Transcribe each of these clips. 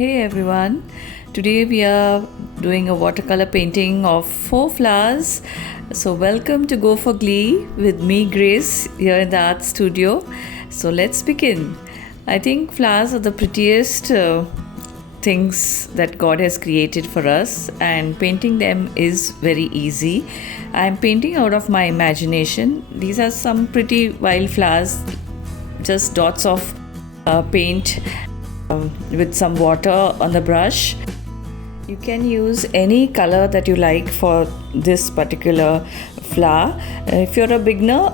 Hey everyone, today we are doing a watercolor painting of 4 flowers. So welcome to Go for Glee with me, Grace, here in the art studio. So let's begin. I think flowers are the prettiest things that God has created for us, and painting them is very easy. I'm painting out of my imagination. These are some pretty wild flowers, just dots of paint with some water on the brush. You can use any color that you like for this particular flower. If you're a beginner,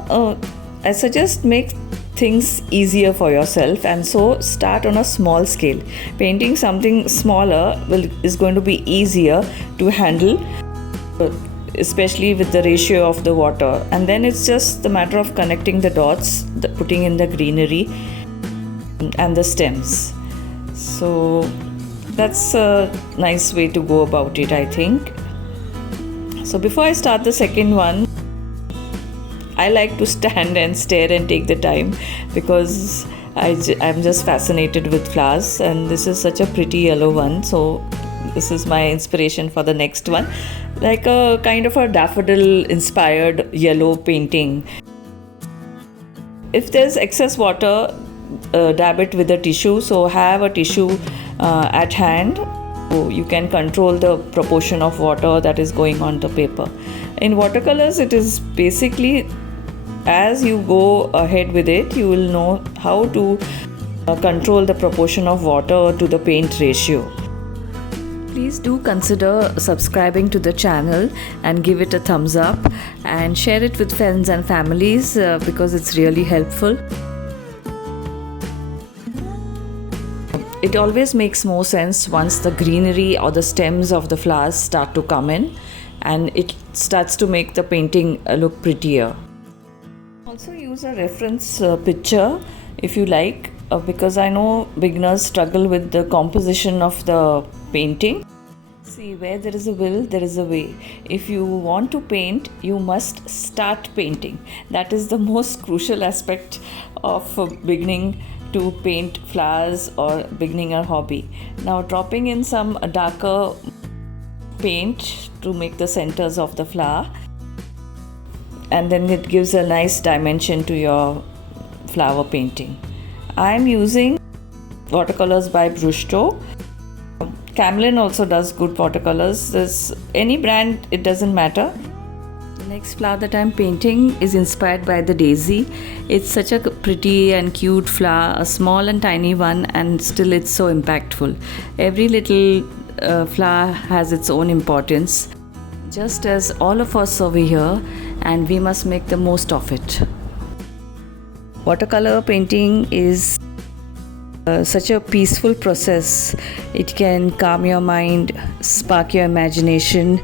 I suggest make things easier for yourself, and so start on a small scale. Painting something smaller is going to be easier to handle, especially with the ratio of the water, and then it's just the matter of connecting the dots, putting in the greenery and the stems. So that's a nice way to go about it, I think. So before I start the second one, I like to stand and stare and take the time, because I'm just fascinated with flowers, and this is such a pretty yellow one. So this is my inspiration for the next one, like a kind of a daffodil inspired yellow painting. If there's excess water, dab it with a tissue. So have a tissue at hand, so you can control the proportion of water that is going on the paper. In watercolors, it is basically, as you go ahead with it, you will know how to control the proportion of water to the paint ratio. Please do consider subscribing to the channel and give it a thumbs up, and share it with friends and families because it's really helpful. It always makes more sense once the greenery or the stems of the flowers start to come in, and it starts to make the painting look prettier. Also use a reference picture if you like, because I know beginners struggle with the composition of the painting. See, where there is a will, there is a way. If you want to paint, you must start painting. That is the most crucial aspect of beginning to paint flowers or beginning a hobby. Now dropping in some darker paint to make the centers of the flower, and then it gives a nice dimension to your flower painting. I'm using watercolors by Brustro. Camlin also does good watercolors. There's any brand, it doesn't matter. The next flower that I'm painting is inspired by the daisy. It's such a pretty and cute flower, a small and tiny one, and still it's so impactful. Every little flower has its own importance, just as all of us over here, and we must make the most of it. Watercolor painting is such a peaceful process. It can calm your mind, spark your imagination.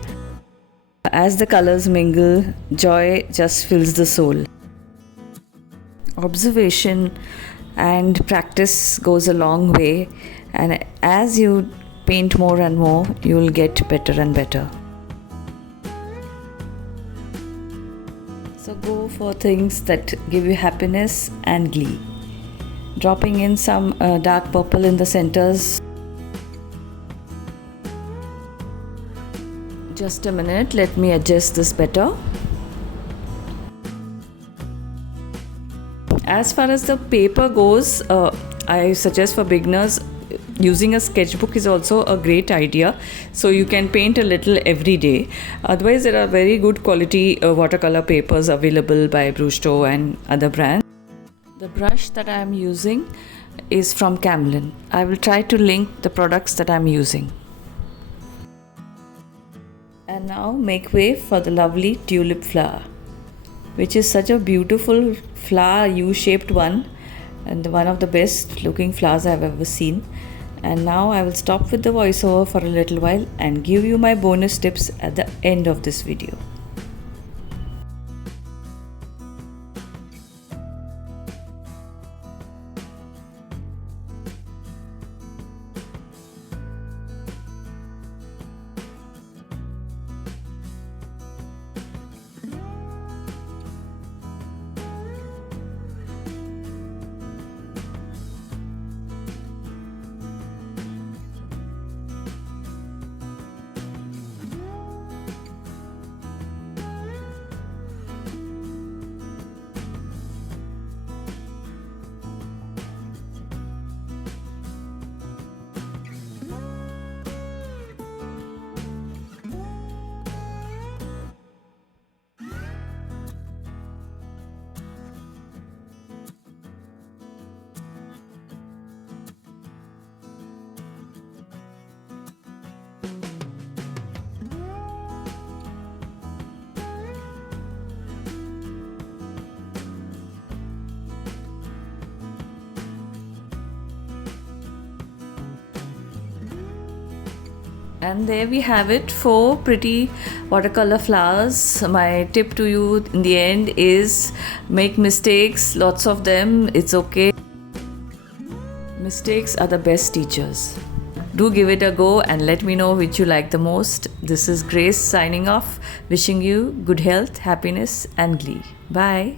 As the colors mingle, joy just fills the soul. Observation and practice goes a long way, and as you paint more and more, you will get better and better. So go for things that give you happiness and glee. Dropping in some dark purple in the centers. Just a minute, let me adjust this better. As far as the paper goes, I suggest for beginners, using a sketchbook is also a great idea. So you can paint a little every day. Otherwise, there are very good quality watercolor papers available by Brustro and other brands. The brush that I am using is from Camlin. I will try to link the products that I am using. And now make way for the lovely tulip flower, which is such a beautiful flower, U-shaped one, and one of the best looking flowers I've ever seen. And now I will stop with the voiceover for a little while and give you my bonus tips at the end of this video. And there we have it, 4 pretty watercolor flowers. My tip to you in the end is make mistakes, lots of them, it's okay. Mistakes are the best teachers. Do give it a go and let me know which you like the most. This is Grace signing off, wishing you good health, happiness and glee. Bye.